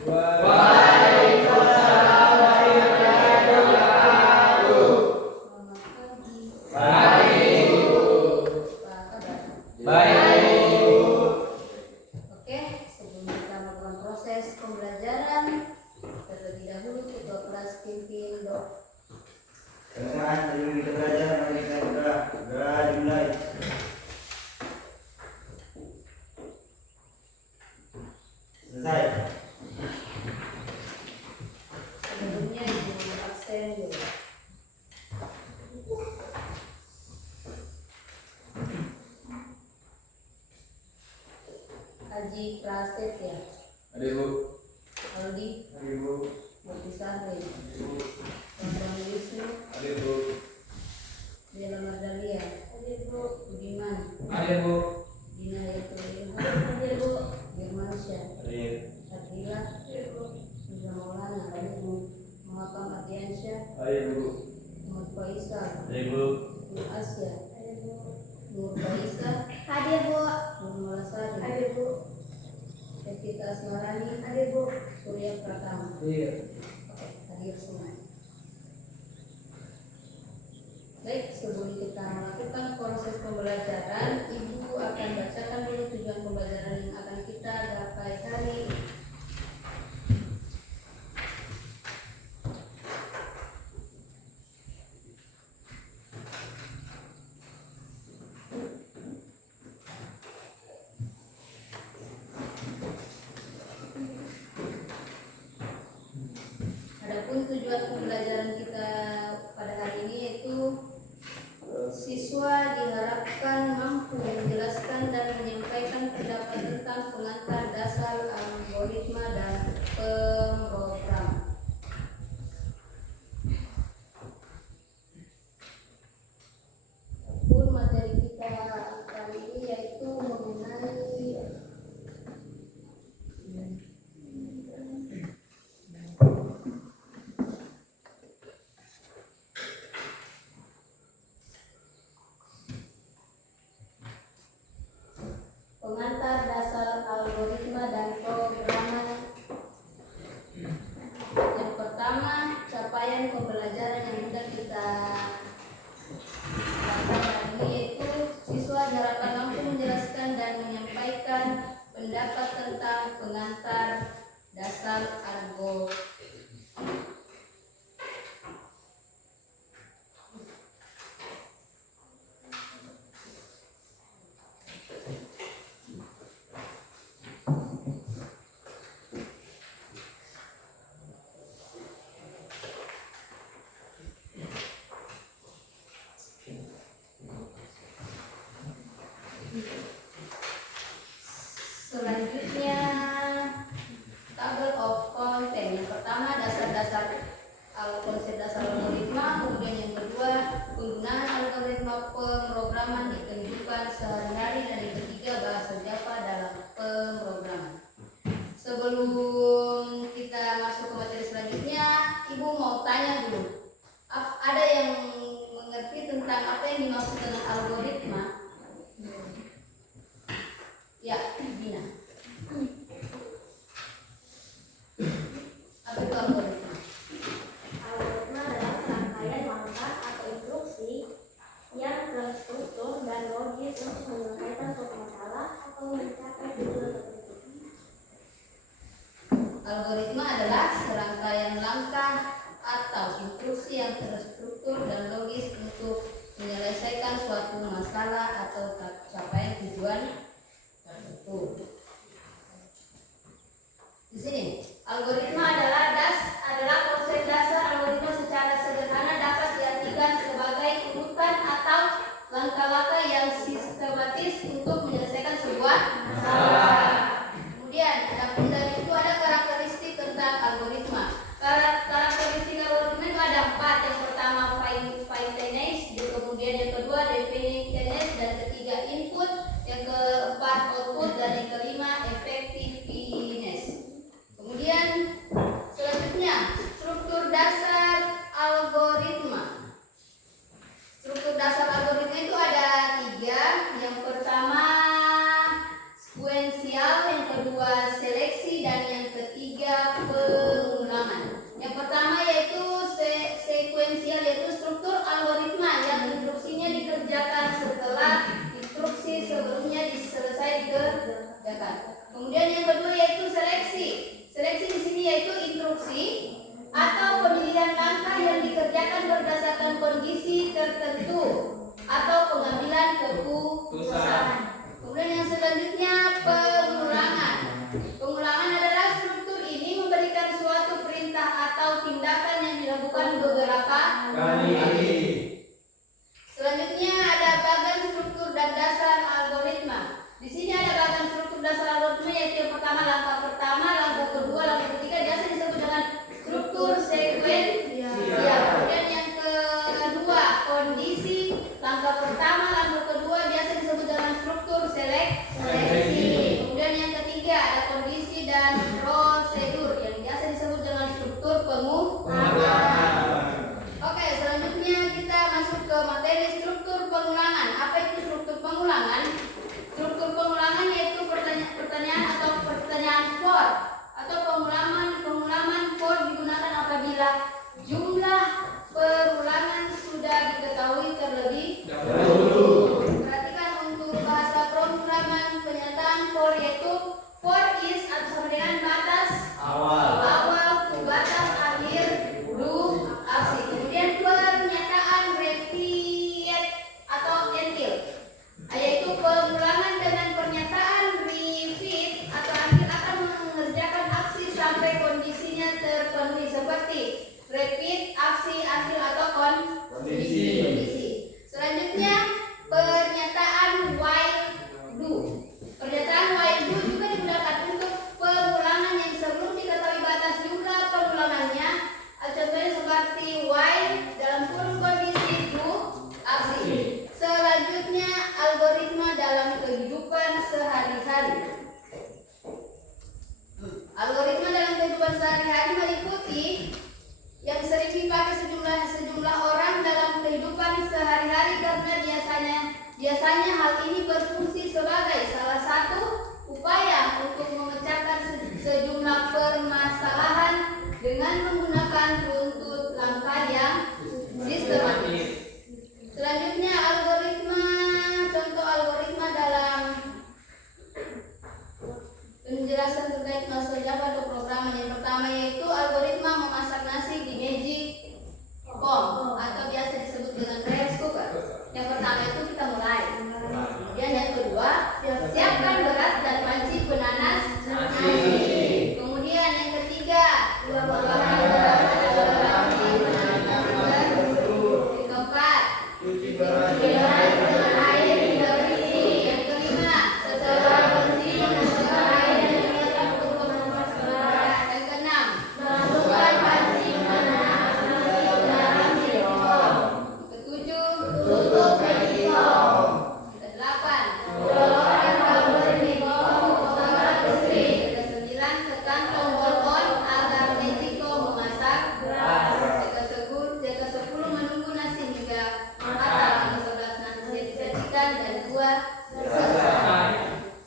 Waalaikumsalam warahmatullahi wabarakatuh. Selamat pagi. Baik, Bu. Apa kabar? Baik, Bu. Oke, sebelum kita melakukan proses pembelajaran, terlebih dahulu ketua kelas pimpin doa. Teman-teman, sebelum kita belajar, mari kita segera dimulai. Selesai. Sebelumnya ibu absen dulu. Haji Prasetya, Ada, Bu. Aldi, Mari Bu. Murti Sahri, Bambang Wisnu, Ada, Bu. Bella Mardalia, Budiman, Ada, Bu. Dina Yaitu, Firmansyah, Ada. Fadila, Indra Maulana, Muhammad Ardiansyah, Ada, Bu. Muhammad Faisal, Ada, Bu. Nur Asya, Nur Faisal, Nur Malasari, Evita Asmarani, Surya Pratama. Iya. Oke, hadir semua. Baik, sebelum kita melakukan proses pembelajaran, Ibu akan bacakan dulu tujuan pembelajaran yang akan kita gapai hari ini. Adapun tujuan pembelajaran kita pada hari ini yaitu siswa diharapkan mampu menjelaskan dan menyampaikan pendapat tentang pengantar dasar algoritma dan pemrograman. Adapun materi kita kali ini yaitu mengenai pengantar dasar algoritma dan pemrograman. Yang pertama, capaian pembelajaran yang sudah kita lakukan hari ini yaitu siswa diharapkan mampu menjelaskan dan menyampaikan pendapat tentang pengantar dasar algoritma. Selanjutnya, table of content. Yang pertama, konsep dasar algoritma. Kemudian yang kedua, penggunaan algoritma pemrograman di kehidupan sehari-hari. Dan yang ketiga, bahasa Java dalam pemrograman. Sebelum kita masuk ke materi selanjutnya, Ibu mau tanya dulu. Ada yang mengerti tentang apa yang dimaksud dengan algoritma? Ya, Dina. Apa itu algoritma? Algoritma adalah serangkaian langkah atau instruksi yang terstruktur dan logis untuk menyelesaikan suatu masalah atau mencapai tujuan tertentu. Algoritma adalah serangkaian langkah atau instruksi yang terstruktur dan logis untuk menyelesaikan suatu masalah atau capaian tujuan tertentu. Di sini, algoritma adalah konsep dasar. Algoritma secara sederhana dapat diartikan sebagai urutan atau langkah-langkah yang sistematis untuk menyelesaikan sebuah masalah. Kemudian, adapun dari itu ada karakteristik tentang algoritma. Karakteristik algoritma itu ada 4. Yang pertama, finiteness, kemudian yang kedua, definiteness, dan ketiga, input, yang keempat, output, dan yang kelima, effectiveness. Kemudian Kali. Selanjutnya ada bagan struktur dan dasar algoritma. Di sini ada bagan struktur dasar algoritma, yaitu yang pertama langkah pertama, langkah kedua, langkah ketiga biasa disebut dengan struktur sekuensial. Kemudian yang kedua kondisi, langkah pertama, langkah kedua biasa disebut dengan struktur seleksi. Kemudian yang ketiga ada kondisi dan prosedur yang biasa disebut dengan struktur pengulangan. Oke, selanjutnya kita masuk ke materi struktur pengulangan. Apa itu struktur pengulangan? Struktur pengulangan yaitu pertanyaan atau pertanyaan for atau pengulangan for digunakan apabila jumlah perulangan sudah diketahui terlebih dahulu. Perhatikan untuk bahasa pemrograman pernyataan for yaitu for is atau sama dengan batas awal to batas akhir do aksi. Kemudian pernyataan repeat atau until yaitu pengulangan dengan pernyataan repeat atau akhir akan mengerjakan aksi sampai kondisinya terpenuhi seperti repeat, aksi, akhir atau kondisi. Selanjutnya pernyataan while do. Pernyataan while do juga digunakan untuk pengulangan yang sebelum diketahui batas jumlah pengulangannya. Contohnya seperti while dalam kurung kondisi do aksi. Selanjutnya algoritma dalam kehidupan sehari-hari. Algoritma dalam kehidupan sehari-hari meliputi yang sering dipakai sejumlah orang dalam kehidupan sehari-hari karena biasanya hal ini berfungsi sebagai salah satu upaya untuk memecahkan sejumlah permasalahan dengan menggunakan runtut langkah yang sistematis. Selanjutnya algoritma, contoh algoritma dalam penjelasan terkait masalah Java atau programan. Yang pertama yaitu algoritma memasak nasi di Magicom atau biasa disebut dengan rice cooker. Yang pertama itu kita mulai. Kemudian yang kedua, siapkan beras dan panci penanas nasi. Kemudian yang ketiga, bahan beras dan panci penanas nasi. Yang keempat, beras dengan air hingga bersih. Yang kelima, setelah bersih masukkan air dan biarkan untuk memasuk beras. Yang keenam, masukkan panci penanas nasi ke dalam Magicom. Ketujuh, tutup Magicom. Kedelapan, colokkan kabel Magicom ke kamar listrik. Kesembilan, tekan tombol on agar Magicom memasak beras. Yang ke-10 menunggu nasi hingga matang. Yang ke-11 nasi disajikan dan buah selesai.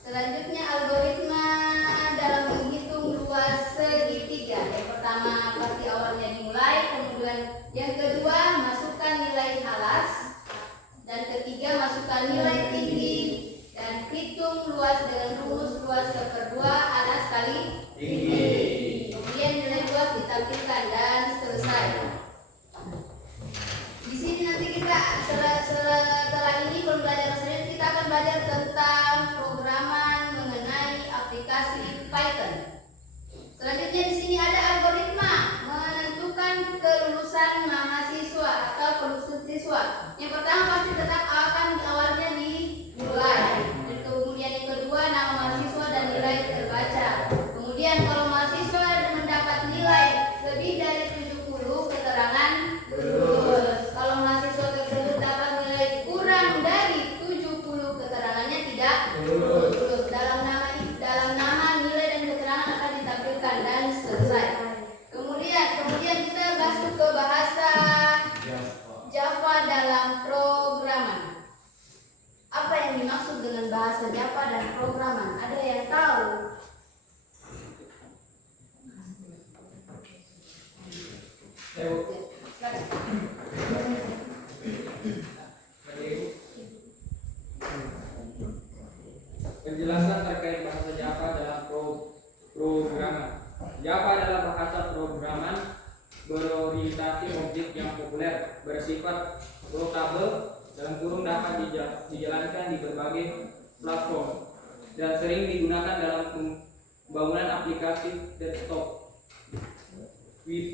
Selanjutnya algoritma dalam menghitung luas segitiga. Yang pertama pasti awalnya dimulai, kemudian yang kedua masukkan nilai alas, dan ketiga masukkan nilai tinggi dan hitung luas dengan rumus luas seperdua alas kali tinggi. Kemudian nilai luas ditampilkan dan selesai. Di sini nanti kita setelah ini pembelajaran selanjutnya kita akan belajar tentang programan mengenai aplikasi Python. Selanjutnya di sini ada algoritma menentukan kelulusan mahasiswa atau kelulusan siswa. Yang pertama pasti tetap akan awalnya dimulai. Dan kemudian yang kedua nama mahasiswa dan nilai terbaca. Kemudian kalau mahasiswa mendapat nilai lebih dari 70 keterangan lulus. Kalau mahasiswa tersebut dapat nilai kurang dari 70 keterangannya tidak lulus. Dalam nama nilai dan keterangan akan ditampilkan dan selesai. Kemudian kita masuk ke bahasa Java dalam programan. Apa yang dimaksud dengan bahasa Java dan programan? Ada yang tahu? Penjelasan terkait bahasa Java dalam programan. Java adalah bahasa programan berorientasi objek yang populer, bersifat portable, dalam kurung dapat dijalankan di berbagai platform dan sering digunakan dalam pembangunan aplikasi desktop, web,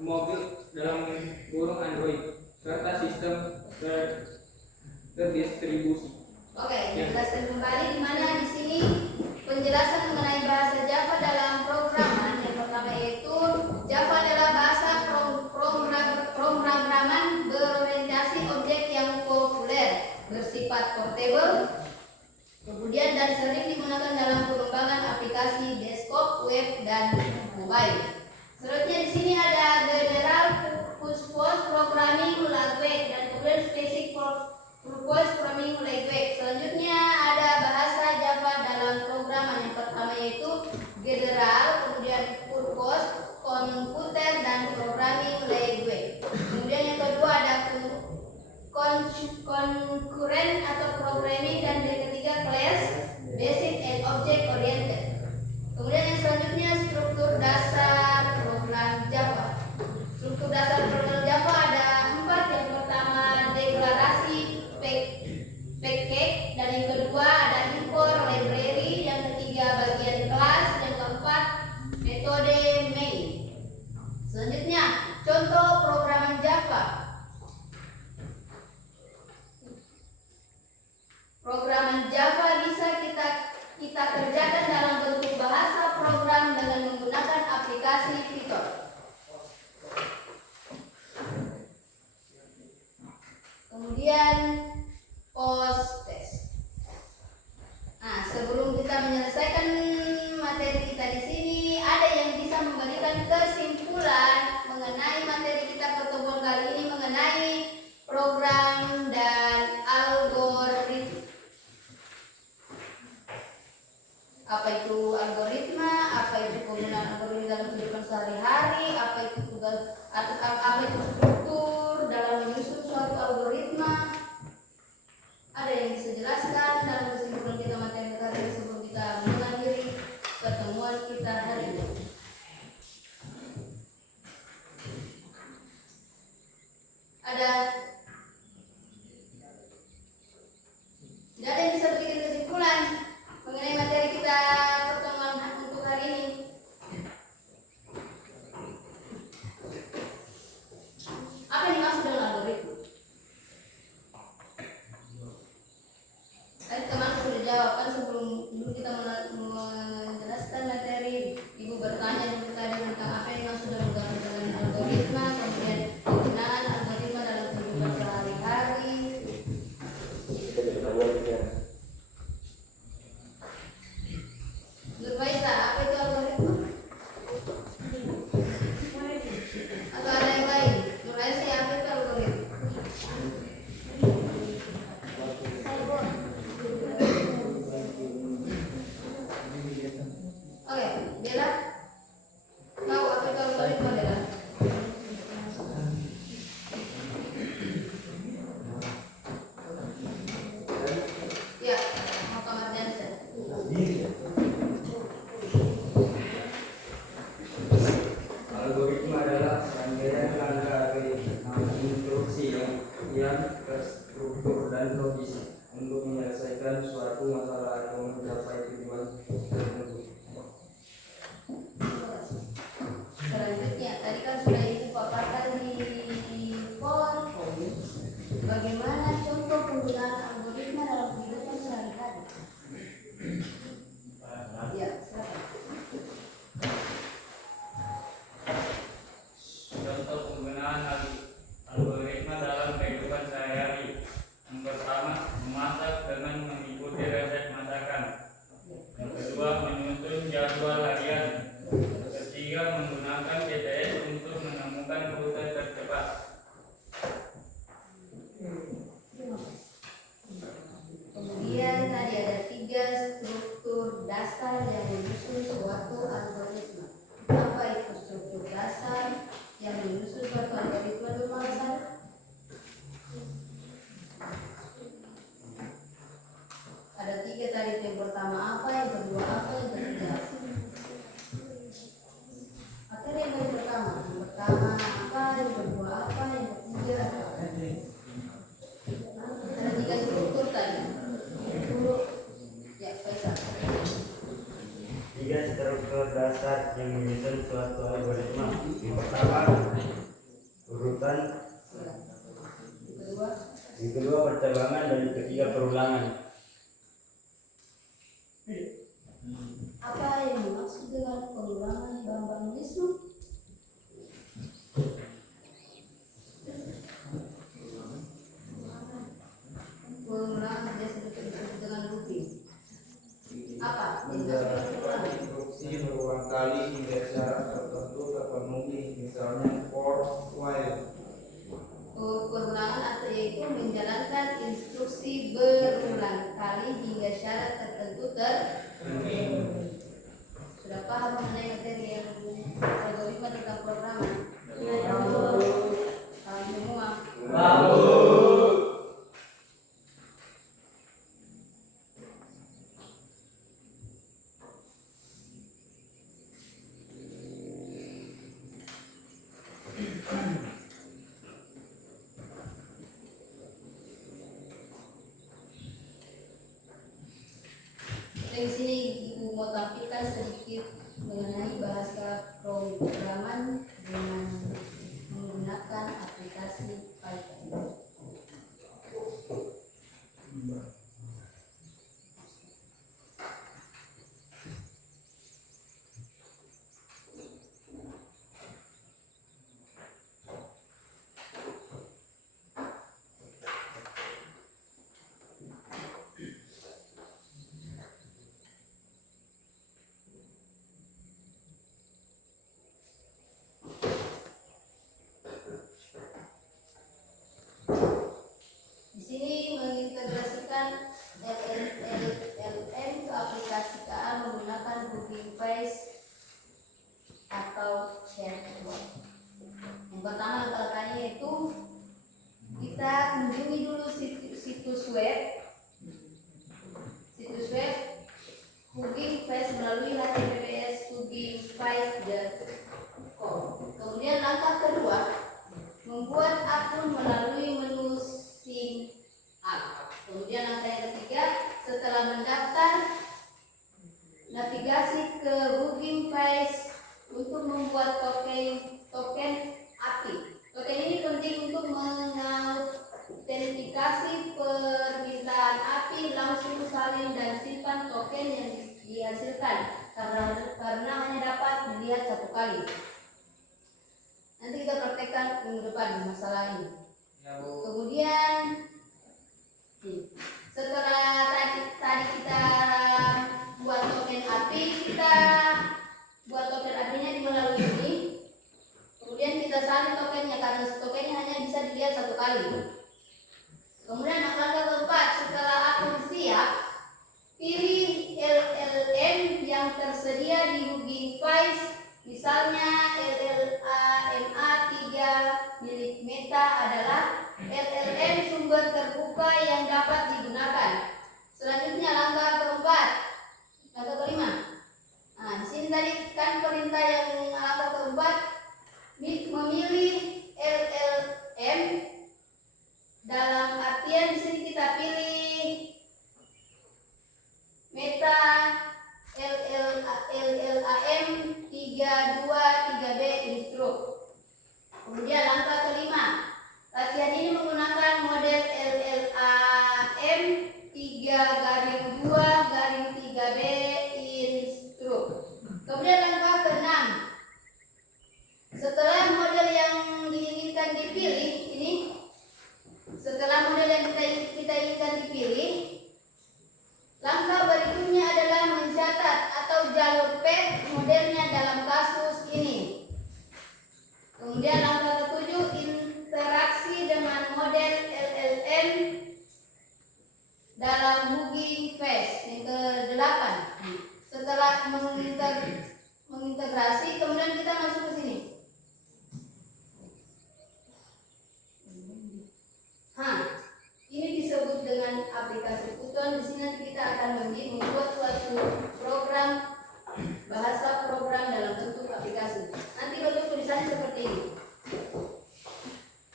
mobil dalam kurung Android. serta sistem terdistribusi. Oke, jelaskan kembali di mana di sini penjelasan mengenai bahasa Java dalam programan. Yang pertama yaitu Java adalah bahasa pemrograman berorientasi objek yang populer, bersifat portable, kemudian dan sering digunakan dalam pengembangan aplikasi desktop, web, dan mobile. Selanjutnya di sini ada General Purpose Programming Language dan kemudian Basic Purpose Programming Language. Selanjutnya ada bahasa Java dalam programan. Yang pertama yaitu General, kemudian Purpose, Computer, dan Programming Language. Kemudian yang kedua ada Concurrent atau Programming, dan yang ketiga Class, Basic, and Object Oriented. Kemudian yang selanjutnya struktur dasar program Java. Struktur dasar program Java ada 4. Yang pertama deklarasi package, dan yang kedua ada import library, yang ketiga bagian kelas, yang keempat metode main. Selanjutnya contoh programan Java. Programan Java bisa kita kerjakan dalam bentuk bahasa program dengan menggunakan aplikasi fitur. Kemudian post test. Nah, sebelum kita menyelesaikan materi kita di sini, ada yang bisa memberikan kesimpulan mengenai materi kita pertemuan kali ini mengenai program dan algoritma. Apa itu algoritma? Apa itu penggunaan algoritma dalam kehidupan sehari-hari? Apa itu tugas? Apa itu struktur dalam menyusun suatu algoritma? Ada yang bisa jelaskan dalam kesimpulan kita materi kali ini sebelum kita mengakhiri pertemuan kita hari ini? Ada? Tidak ada yang bisa bikin kesimpulan mengenai materi kita pertemuan untuk hari ini. Apa yang dimaksud dengan algoritma? Tadi teman sudah jawab kan sebelum kita menjelaskan materi, ibu bertanya tadi tentang apa yang dimaksud dengan algoritma, kemudian penggunaan algoritma dalam kehidupan sehari-hari. Nur Faisal, apa itu algoritma? Atau ada yang lain? Nur Faisal, apa itu algoritma? Oke, Bella, tahu apa itu algoritma, Bella? Ya, Muhammad Jansen. Algoritma adalah rangkaian langkah instruksi yang terstruktur dan logis untuk menyelesaikan suatu masalah atau mencapai tujuan tertentu. Selanjutnya, tadi kan sudah ibu paparkan di PowerPoint bagaimana contoh penggunaan algoritma dalam kehidupan sehari-hari. Ya, silakan. Contoh penggunaan algoritma dalam kehidupan sehari-hari. Yang pertama, memasak dengan mengikuti resep masakan. Yang kedua, menyusun jadwal harian. Ketiga, menggunakan GPS untuk menemukan rute tercepat. Kemudian tadi ada 3 struktur dasar yang menyusun suatu algoritma. Apa itu struktur dasar yang menyusun suatu algoritma itu Mas? Ada 3 tadi. Yang pertama apa, yang kedua apa, yang ketiga apa? Materi yang pertama apa, yang kedua apa, yang ketiga apa? Ada 3 struktur tadi. Ya, Faisal. 3 struktur dasar yang menyusun suatu algoritma. Yang pertama, urutan dengan pengulangan Bambang Wisnu. Pengulangan biasa disebut dengan looping. Apa? Menjalankan instruksi berulang kali hingga syarat tertentu terpenuhi, misalnya for while. Pengulangan atau yaitu menjalankan instruksi berulang kali hingga syarat tertentu terpenuhi. Sudah paham mengenai materi yang algoritma tentang programan? Paham semua? Di sini Ibu mau tampilkan sedikit mengenai bahasa programan dengan menggunakan aplikasi Python. Di sini mengintegrasikan LLM ke aplikasi KA menggunakan Hugging Face atau chatbot. Yang pertama langkah-langkahnya yaitu kita kunjungi dulu situs web Hugging Face melalui https huggingface.com. Kemudian langkah kedua, membuat akun melalui menu sign up. Kemudian langkah yang ketiga, setelah mendaftar, navigasi ke Hugging Face untuk membuat token API. Token ini penting untuk mengautentikasi permintaan API, langsung salin dan simpan token yang dihasilkan karena hanya dapat dilihat satu kali. Nanti kita praktekkan minggu depan masalah ini. Kemudian setelah tadi kita buat token API, kita buat token API-nya di melalui ini. Kemudian kita salin tokennya karena tokennya hanya bisa dilihat satu kali. Kemudian langkah keempat, setelah akun siap, pilih LLM yang tersedia di Hugging Face. Misalnya LLMA3 milik Meta adalah LLM sumber terbuka yang dapat digunakan. Selanjutnya langkah kelima. Nah, di sini tadi kan perintah yang langkah keempat, memilih LLM. Dalam artian di sini kita pilih Meta LLAM 323B instruct. Kemudian langkah kelima, latihan ini menggunakan model LLAM 3-2-3B instruct. Kemudian langkah keenam, setelah model yang diinginkan dipilih ini, setelah model yang kita inginkan dipilih, langkah berikutnya adalah mencatat atau jalur path modelnya dalam kasus ini. Kemudian langkah ketujuh, interaksi dengan model LLM dalam Hugging Face. Yang kedelapan, setelah mengintegrasi, kemudian kita masuk ke sini. Ini disebut dengan aplikasi Python. Di sini nanti kita akan membuat suatu program, bahasa program dalam bentuk aplikasi. Nanti bentuk tulisannya seperti ini.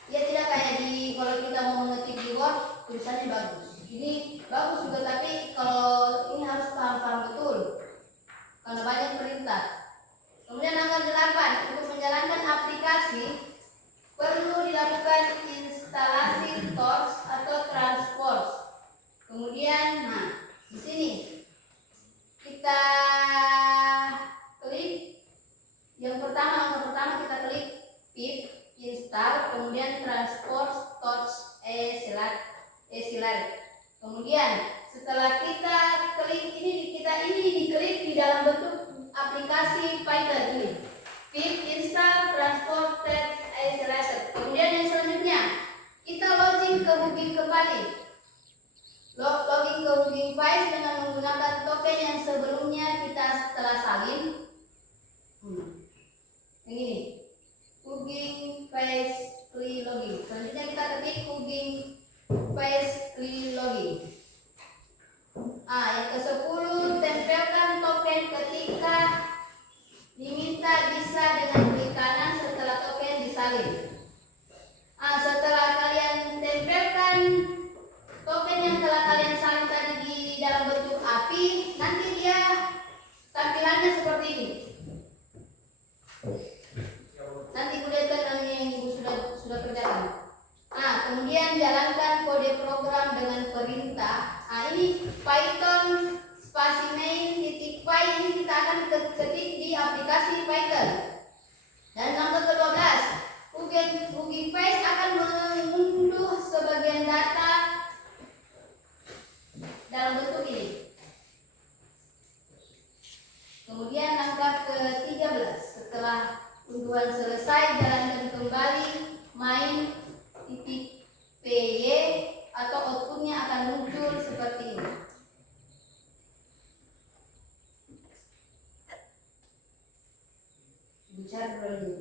Ya tidak kayak kalau kita mau mengetik di Word, tulisannya bagus. Ini bagus juga, tapi kalau ini harus paham-paham betul karena banyak perintah. akan diketik di aplikasi Python. Dan langkah ke-12, Hugging Face akan mengunduh sebagian data dalam bentuk ini. Kemudian langkah ke-13, setelah unduhan selesai, jalankan kembali main.py atau outputnya akan muncul seperti ini. Bicara dulu.